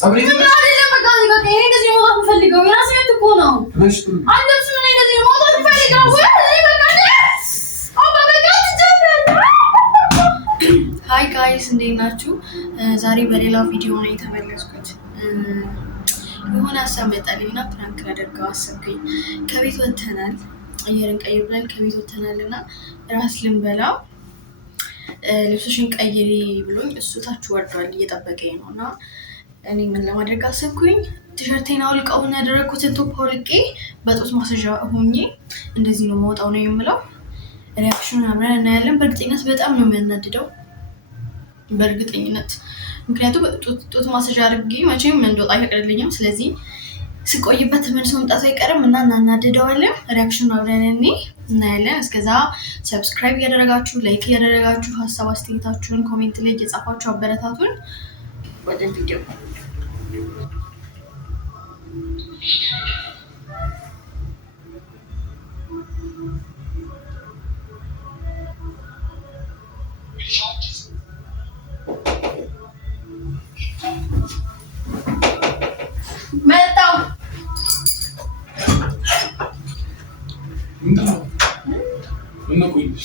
ጸብሬ ምን አይደለም በቃ ይሄ እንደዚህ ነው የምፈልገው የራሴ ቤት እኮ ነው አንተስ ምን እንደዚህ ነው ማለት ፈልገው ወይ በቃ አባ በቃ ሃይ ጋይስ እንዴት ናችሁ? ዛሬ በሌላ ቪዲዮ ነው የተመለስኩት። የሆነ ሀሳብ መጣልኝና ፕራንክ አደርገው አሰብኩኝ። ከቤት ወተናል አየርን ቀይር ብለን ከቤት ወተናልና ራስ ልንበላ ልብስሽን ቀይሪ ብሎኝ እሱ ታች ወርዷል እየጠበቀኝ ነውና እኔ ምን ለማድረግ አሰብኩኝ ቲሸርቴን አውልቀውና ያደረኩትን ቶፕ አውልቄ በጡት ማስያዣ ሆኜ እንደዚህ ነው መውጣው ነው የምለው። ሪአክሽኑን አብረን እናያለን። በእርግጠኝነት በጣም ነው የሚያናድደው በእርግጠኝነት ምክንያቱም ጡት ማስያዣ አድርጌ መቼም እንደወጣ አይፈቅድልኝም። ስለዚህ ስቆይበት ተመልሶ መምጣቱ አይቀርም እና እናናድደዋለን። ሪአክሽኑን አብረን እናያለን። እስከዛ ሰብስክራይብ እያደረጋችሁ ላይክ እያደረጋችሁ ሀሳብ አስተያየታችሁን ኮሜንት ላይ እየጻፋችሁ አበረታቱን። ወደ ቪዲዮ መጣው ምን ቆይሽ?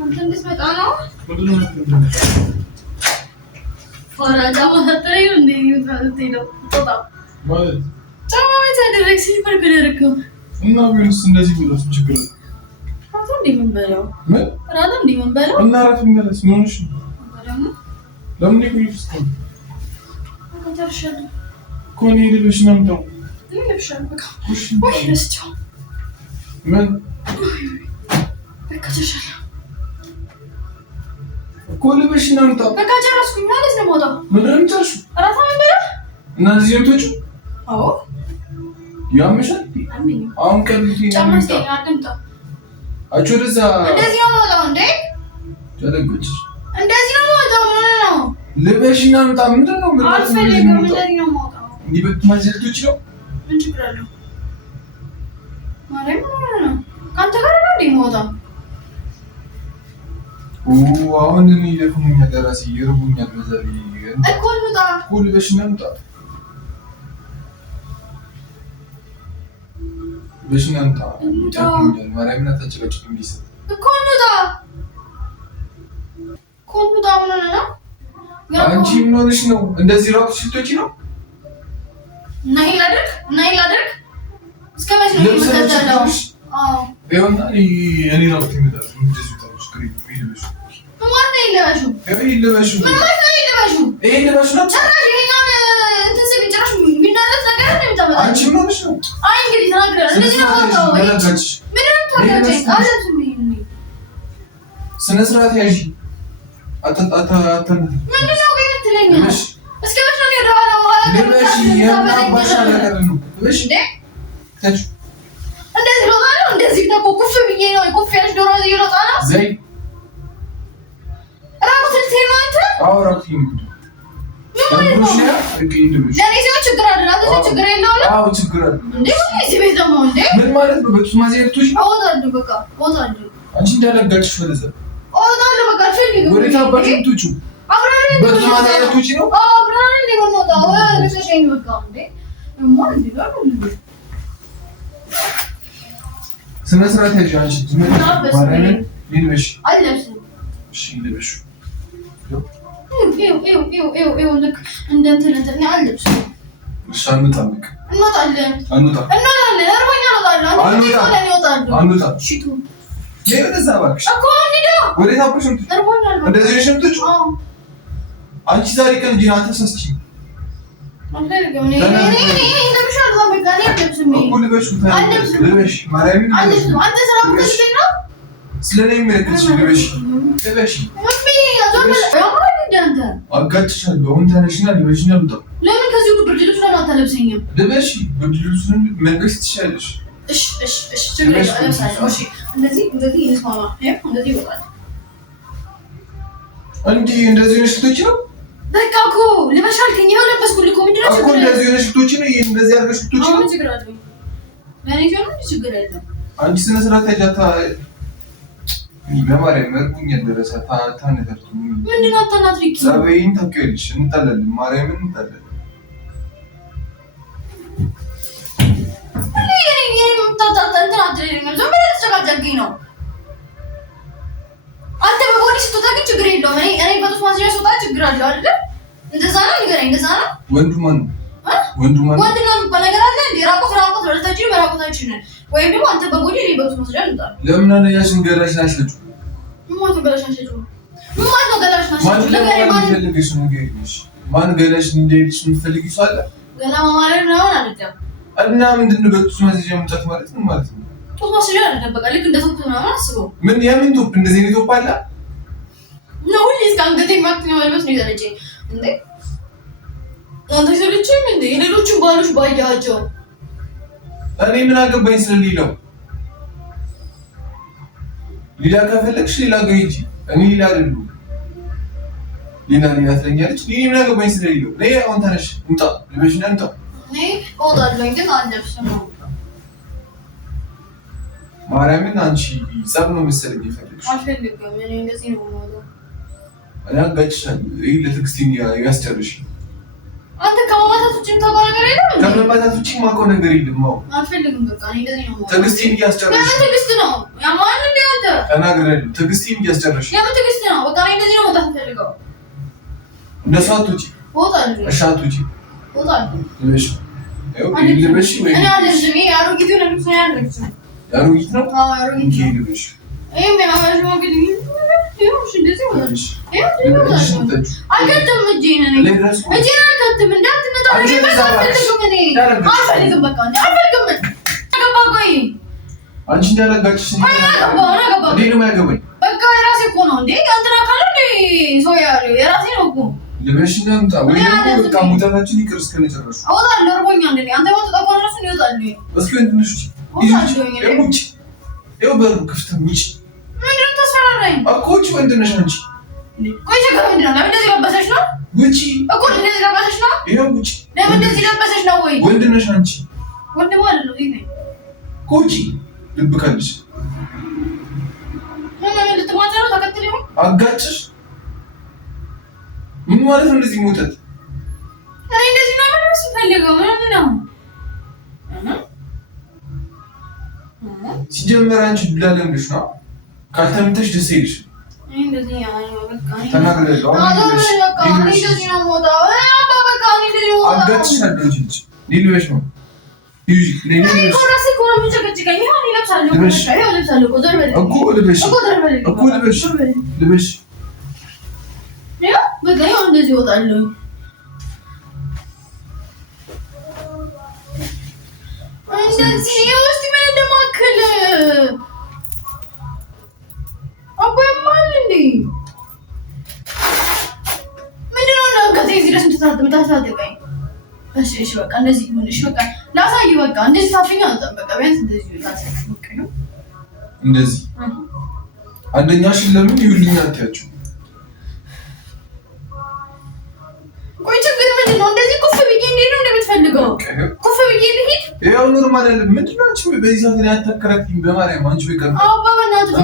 አንተ እንዴት መጣ ነው? ወራጃ ማህተሬ እንዴ ነው ቶታ ማለት ጫማ ታደረክ ሲልፈር ገደረከው እና ቢሆንስ እንደዚህ ብሎስ ችግር አለ? አቶ እንዴ ምን በለው ምን ራዳ እንዴ ምን በለው እና ራት የሚመለስ ነው እሺ ለምን ይቆይስ ነው ከተርሻለ ኮኔ ልብሽ ነው የምታው ልብሻል በቃ ወይ ረስቸው ምን በቃ ተሻለ ኮል ልብሽ ነው የምታው በቃ ጨረስኩኝ ማለት ነው የምወጣው ምን እንጨርሽ ራታ ምን በለው እና እዚህ ወጥቶች አዎ ያምሻል አሁን ከልቲ ጫማስ አድምጣ አቹ ወደዛ እንደዚህ ነው የምወጣው እንዴ ተለግጭ እንደዚህ ነው የምወጣው ምን ነው ልበሽና ምጣ ምንድነው ምን አልፈልግም እንደዚህ ነው የምወጣው እንዲህ በትማዘልቶች ነው ምን ችግር አለው ማለት ነው ካንተ ጋር ነው እንዴ የምወጣው አሁን እኔ ለምን ደራሲ ይርቡኛል በዛሬ እኮ ልውጣ እኮ ልበሽና ምጣ በሽና ምጣ ይርቡኛል ማርያምና ተጨቀጭቅ እንዲስ እኮ ልውጣ እኮ ልውጣ ምን ነው አንቺ ምን ሆነሽ ነው እንደዚህ ራቁ ሽቶች ነው ናይ ላድርግ እስከ መቼ ነው የምትከተለው? አዎ ይሁን እኔ ራቁ ይመጣል እንደዚህ ታውሽ ክሪም ይልበሽ ማን ይልበሽ ይልበሽ ምን ይልበሽ ይልበሽ ነው ጭራሽ ይሄኛው እንትን ሲል ጭራሽ ቢናረጥ ነገር ነው የምታመጣው አንቺ ምን ሆነሽ ነው አይ እንግዲህ ተናግረህ እንደዚህ ነው ታውቃው ምን ነው ታውቃለህ አለብኝ ስነ ስርዓት ያዢ አተን ምንድነው ግን ትለኝ እስከ መቼ ነው የደዋና ልበሽ የማባሻ ነገር ነው ልበሽ እንዴ ታች እንደዚህ ነው ማለት እንደዚህ ነው ኩፍ ብዬ ነው ኩፍ ያለሽ ዶሮ እዚህ ነው ጣና ዘይ ራቁት ልትሄድ ነው አንተ አዎ ራቁት ችግር አለ ችግር የለውም አዎ ችግር አለ እንዴ እዚህ ቤት ደግሞ እንዴ ምን ማለት ነው በጥስ ማዘርቶች አወጣለሁ በቃ አወጣለሁ አንቺ እንዳለጋጭሽ ወደዛ አወጣለሁ በቃ ፈልግ ወደ ታባሽን ትጩ አብራሪ በጥስ ማዘርቶች ነው አብራሪ ነው ነው ለሰሸኝ በቃ እንዴ ማን ይላል ስነ ስርዓት ያዥ አንቺ ማርያምን ይልበሽ አለብስም እሺ ይልበሽ ይው ልክ እንደ እንትን አለብስም እሺ አንጣልክ እንወጣለን እርቦኛ እንወጣለን አንውጣ ሽቱ ለወደዛ ባክሽ እኮ እንዴ ወደ ታባሽን እርቦኛ እንደዚህ ሽምጥጭ አንቺ ዛሬ ቀን ዲና ተሰስቺ ልበሽ ማርያምን ስለኔ ምልክትሽ ልበሽ ልበሽ አጋጭሻለሁ አሁን ተነሽና ልበሽና ልውጣ ለምን ከዚህ ብርድ ልብስ ለምን አታለብሰኝም ልበሽ ብርድ ልብሱን መልበስ ትችያለሽ እሺ ችግር የለውም እሺ እንደዚህ ይስማማ እንደዚህ ይወጣል እንደዚህ ሽቶች ነው በቃ እኮ ልበሻል ከኛ ይኸው ለበስኩልህ እኮ ምንድን ነው እኮ እንደዚህ የሆነ ሽቶች ነው እንደዚህ አድርገሽ ሽቶች ነው ችግር አለው ለኔ ችግር የለም አንቺ ስነ ስርዓት ያጃታ በማርያም መርኩኝ ደረሰ ታነተርቱ ምንድን ነው ታናትሪክ ዛቤን ታውቂያለሽ እንጣላለን ማርያምን እንጣላለን ነው አንተ በቦዲ ስትወጣ ግን ችግር የለውም እኔ በጡት ማስያ ስወጣ ችግር አለው አይደል እንደዛ ነው ንገረኝ እንደዛ ነው ወንዱ ማን ወንድ ነው የሚባል ነገር አለ እንዴ ራቆት ወለታችን በራቆታችን ወይም ደግሞ አንተ በቦዲ እኔ በጡት ማስያ ልጣ ለምን አነያሽን ገላሽ ናሽልቱ ምን ገላሽ ናሽልቱ ምን ገላሽ ናሽልቱ ማን ገላሽ እንደልሽ ምፈልግ ይፋለ ገና ማማረር ነው አይደለም እና ምንድነው በጡት ማስያ መምጣት ማለት ነው ማለት ነው ጡት ማስያ አይደለም በቃ ልክ እንደ ቶፕ ነው አስበው ምን የምን ቶፕ እንደዚህ ነው ቶፕ አለ ነው ሁሉ እስካንገቴ ማክት ነው ማለት ነው ይዘለች እንዴ አንተ ሰለችኝ እንዴ ሌሎችን ባሎች ባያቸው እኔ ምን አገባኝ ስለሌለው ሌላ ከፈለግሽ ሌላ ጋር ሂጂ እኔ ሌላ አይደለም ሌላ ትለኛለች እኔ ምን አገባኝ ስለሌለው እኔ አሁን ተነሽ እንጣ ለበሽና እንጣ እኔ እወጣለሁ ግን አልለብስም ማርያምን አንቺ ጸብ ነው መሰለኝ ይፈልግሽ አልፈልግም እኔ እንደዚህ ነው ማለት እኔ አጋጭሻለሁ ይሄ ለትዕግስቴን ያስጨርሽ አንተ ከማማታት ውጭ የምታውቀው ነገር የለም ከማማታት ውጭ የማውቀው ነገር የለም አልፈልግም በቃ እኔ እንደዚህ ነው ማለት ትዕግስቴን እያስጨርሽ ትዕግስት ነው ያማን እንደ አንተ ተናግረን ትዕግስቴን እያስጨርሽ ትዕግስት ነው በቃ እኔ እንደዚህ ነው መውጣት ፈልገው እንደሱ አትውጪ እወጣለሁ እሺ አትውጪ እወጣለሁ እሺ ልበሽ ወይ እኔ አልለብስም ይሄ አሮጊት ነው ልብስ ነው ያለብስም አሮጊት ነው አዎ አሮጊት ነው ልበሽ የሚያማሽ ወግድ ይሁንሽ እንደዚህ ማለት ነው አልከተም እጄን እኔ እጄን አልከተም እንዳትመጣ አልፈልግም በቃ አልፈልግም አገባ ቆይ አንቺ እንዳላጋጭሽ ነው ያገባኝ በቃ የራሴ እኮ ነው እንዴ አንተና ካለ ሰው ያለው የራሴ ነው እኮ ልበሽ ነው እንታ ወይ ደግሞ በቃ ሙታታችን ይቅር እስከነጨረሱ አውጣለሁ እርቦኛል እንዴ አንተ ወጣ ቆራሱ ይወጣል እስኪ እንትንሽ ይሙጭ ይው በሩ ክፍት ሙጭ ምንድነው ተሰራራኝ አቆጭ ወንድነሽ አንቺ ቆይ ቸገር ምንድነው ለምን እንደዚህ ለበሰሽ ነው ውጪ እኮ እንደዚህ ለበሰሽ ነው ይሄው ውጪ ለምን እንደዚህ ለበሰሽ ነው ወይ ወንድነሽ አንቺ ወንድ ማለት ነው ይሄ ኮቺ ልብ ካልሽ ምን ልትማታው ተከትለው አጋጭሽ ምን ማለት ነው እንደዚህ ሞተት እኔ እንደዚህ ነው ማለት ፈልገው ምን ነው ሲጀመር አንቺ ብላለምሽ ነው ካልተምተሽ ደስ ይልሽ እንደዚህ ያለው በቃ ተናግረሽ እንደዚህ ነው ሞታው በቃ እንደዚህ ነው አጋጭሽ አደንጂ ሊልበሽ ነው እኮ ራሴ እኮ ነው የምጨቀጭቀኝ ይሄን ይለብሳለሁ እኮ ዘር በል እኮ ልበሽ እኮ ልበሽ ያ በቃ ይሄን እንደዚህ ወጣለሁ እንደዚህ ውስጥ ምን እንደማክል አባይ ማል እንዴ ምንድነው ነው ከዚህ ድረስ ምታሳደቀኝ እሺ በቃ እንደዚህ ሆነ እሺ በቃ ላሳይ በቃ እንደዚህ ታፍኛ ነው በቃ ቢያንስ እንደዚህ ላሳይ በቃ ነው እንደዚህ አንደኛሽን ለምን ይውልኛ አትያችሁ ቆይ ችግር ምንድነው እንደዚህ ኩፍ ብዬ እንዴት ነው እንደምትፈልገው ኩፍ ብዬ ልሂድ ያው ኖርማል አይደለም ምንድነው አንቺ በዚህ ሰዓት ላይ አታከራክሪኝ በማርያም አንቺ በቀር አዎ በእናትህ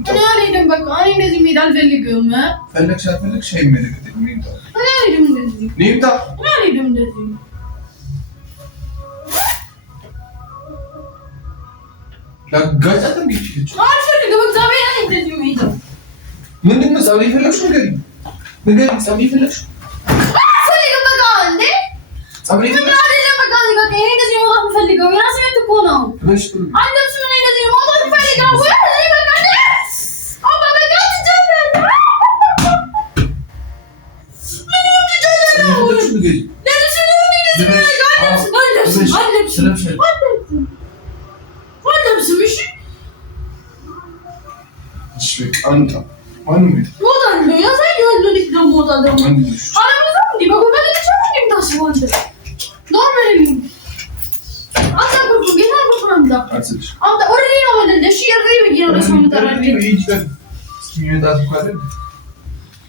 እኔ አልሄድም በቃ እኔ እንደዚህ መሄድ አልፈልግም ፈለግሽ አልፈለግሽ አይመለከተኝም እኔ አልሄድም እንደዚህ እኔ አልሄድም እንደዚህ ላጋጫት እንዴት አልፈልግም እግዚአብሔር እንደዚህ መሄድ ምንድነው ጸብ ይፈልግሽ ነገር ጸብ ይፈልግሽ አልፈልግም በቃ እንዴ ጸብ ይፈልግሽ አይደለም በቃ በቃ ይሄ እንደዚህ መውጣት የምፈልገው የራሴ ቤት እኮ ነው አንተስ ምን እንደዚህ መውጣት የምፈልገው ወይ በቃ አባ በቃ ትጀምር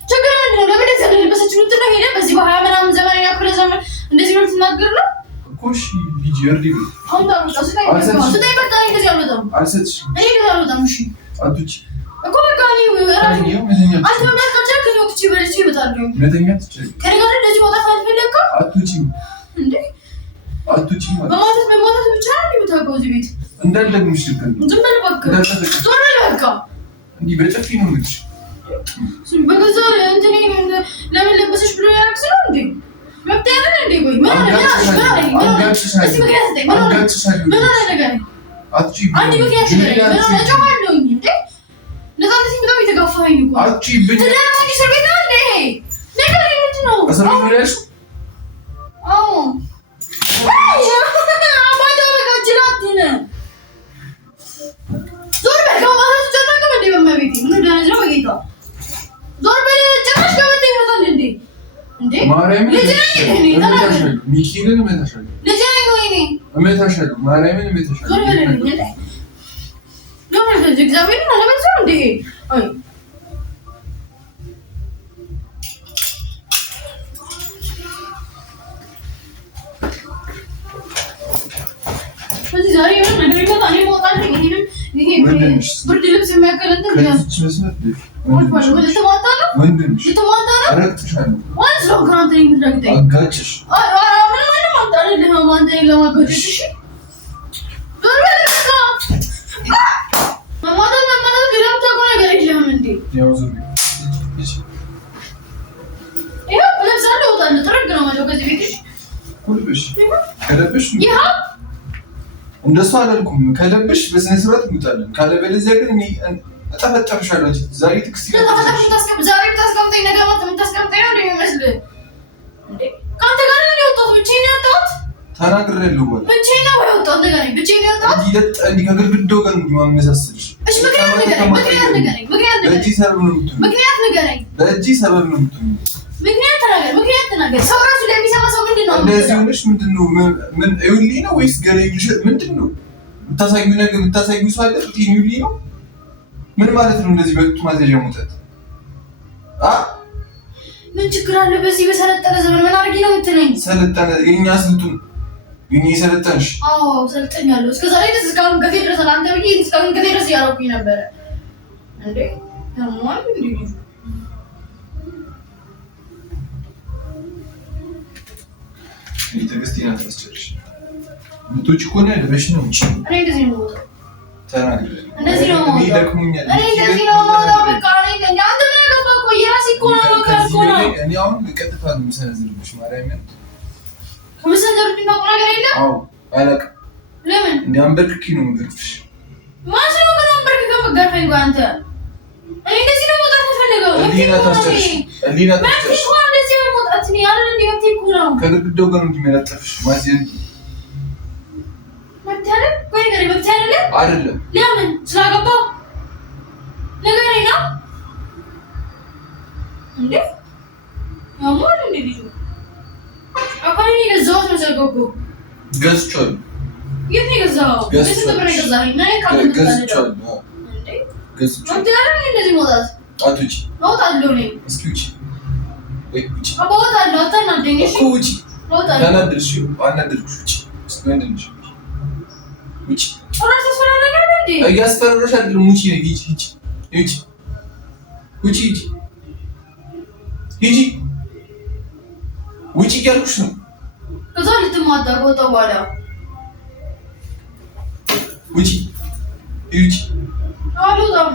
ችግር ምንድን ነው? ለምን እንደዚህ ለበሰች ምንድን ነው? ሄደ በዚህ በ20 ምናምን ዘመን ያክለ ዘመን እንደዚህ ነው የምትናገር ነው ኮሽ ሂጂ እርዲ አሁን ታውቃ ስታይ በቃ እንደዚህ አልወጣም አልሰጥሽም እኔ እንደዚህ አልወጣም እሺ አትውጪ እኮ በቃ እኔ ራሴ አንተ በቃ ከኔ ወጥቼ በልቼ እመጣለሁ መተኛ ትችላለህ ከኔ ጋር እንደዚህ መውጣት አልፈለግም አትውጪ እንዴ አትውጪ በማለት ብቻ ነው የምታውቀው እዚህ ቤት እንዳልደግምሽ ልከን ዝም በል በቃ ዞር በል በቃ እንዲህ በጥፊ ነው የምልሽ በገዛ እንትኔ ለምን ለበሰሽ ብሎ ያረክስ ነው እንዴ መብት ያለ እንዴ ቆይ ምን አለ እስኪ ምክንያት ስጠኝ ምን አለ ነገር አትጪ አንድ ምክንያት ንገረኝ ምን አለ ጫማለሁኝ እንዴ ነፃነት በጣም የተጋፋኸኝ እኮ አትጪ ብኝ ተደራራቂ እስር ቤት ነው እንዴ ነገር ምንድን ነው እስር ቤት ነው ያልሽው አዎ አባዬ በቃ ጅራቱን ዞር በል ከማለት ጀመርክ እንዴ በመቤቴ ምን ደረጃ ነው በጌታ ዞር በል ጭራሽ ከመጣ ይመጣል እንዴ እንዴ ማርያምን እመታሻለሁ ሚኪንን እመታሻለሁ ልጅ ነኝ ወይኔ እመታሻለሁ ማርያምን እመታሻለሁ ዞር በል እንዴ ዞር በል እግዚአብሔርን አለበለዚያ እንዴ አይ ስለዚህ ዛሬ የሆነ ነገር ይመጣ እኔ መውጣት ይሄንን ይሄ ብርድ ልብስ የሚያክል እንትን ያዝች መስመር እንደሱ አላልኩም። ከለብሽ በስነ ስርዓት እንውጣለን። ካለበለዚያ ግን እኔ እጠፈጠፍሻለሁ። ዛሬ ትክስት ዛሬ ብታስቀምጠኝ ነገ ማታ የምታስቀምጠኝ ነው እንደሚመስልህ እንዴ? ከአንተ ጋር ነው የወጣሁት። ብቻዬን ነው የወጣሁት። ተናግሬያለሁ። ብቻዬን ነው የወጣሁት። ንገረኝ። ብቻዬን ነው የወጣሁት። እንዲህ ከግድግዳው ጋር ነው የማመሳስልሽ። እሺ ምክንያት ንገረኝ። በእጅ ሰበብ ነው የምትሆኚው። ምክንያት ንገረኝ። በእጅ ሰበብ ነው የምትሆኚው። ምክንያት ተናገር። ምክንያት ተናገር። ሰው ራሱ ለሚሰማ ሰው ምንድን ነው እንደዚህ ሆነሽ? ምንድን ነው ምን ይኸውልኝ ነው ወይስ ገረይሽ? ምንድን ነው የምታሳዩ ነገር? የምታሳዩ ሰው አለ? ይኸውልኝ ነው ምን ማለት ነው? እንደዚህ በጡት ማዘዣ ሙጠት ምን ችግር አለ? በዚህ በሰለጠነ ዘመን ምን አድርጊ ነው የምትለኝ? ሰለጠነ የኛ ስልጡን የኛ ሰለጠንሽ? አዎ ሰልጠኛለሁ። እስከ ዛሬ ድረስ እስካሁን ከዚህ ድረስ አንተ ብዬ እስካሁን ከዚህ ድረስ ያረኩኝ ነበር እንዴ? ተማን እንዴ? ትዕግስቴን አታስጨርሽ። ምቶች እኮ ነው ያለበሽ ነው እንጂ እኔ እንደዚህ ነው የምወጣው። ተናግሬ እንደዚህ ነው የምወጣው። ይደክሙኛል። እኔ እንደዚህ ነው የምወጣው። በቃ እኔ አንተ ምን ያገባህ? እኮ የራስህ እኮ ነው ካልኩ ነው። እኔ አሁን ቀጥታ ነው የምሰነዝርብሽ። ማርያምን ከምሰነዝርብኝ ታውቁ ነገር የለም። አዎ አላውቅም። ለምን እንደ አንበርክኪ ነው የምገርፍሽ? ማን ነው ግን አንበርክኪ የምገርፈኝ? አንተ እኔ እንደዚህ ነው የምወጣው የምፈልገው። እሊና ታስጨርሽ። እሊና ታስጨርሽ። ከግድግዳው ጋር እንዲመለጠፍሽ ማዘን መታለ ወይ ነገር መታለ አይደለም። ለምን ስላገባው ነገር ነው እንዴ? ያማል እንዴ? ልጅ አካሊ ገዛው ተዘጋጎ ገዝቻለሁ። የት ነው ገዛው? ገዝቶ ብር ገዛኝ እና ካለ ገዝቻለሁ እንዴ? ገዝቻለሁ። አንተ ያለው እንደዚህ ሞታት አትውጪ ሞታለሁ ነኝ። እስኪ ውጪ ውጪ አባወጣለሁ። አታናደኝ እሺ? ውጪ አወጣለሁ። ታናደርሽ አናደርኩሽ። ውጪ ስንድንሽ ውጪ ጭራሽ ተስፈራራኝ እንዴ? እያስፈራራሽ አይደለም። ውጪ ሂጂ ሂጂ ሂጂ ውጪ ሂጂ ሂጂ ውጪ እያልኩሽ ነው። ከዛ ልትማታ ከወጣ በኋላ ውጪ ሂጂ አልወጣም።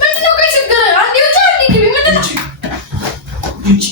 ምንድን ነው ቆይ ችግር? አንዴ ውጪ አንዴ ግቢ። ምንድን ነው ውጪ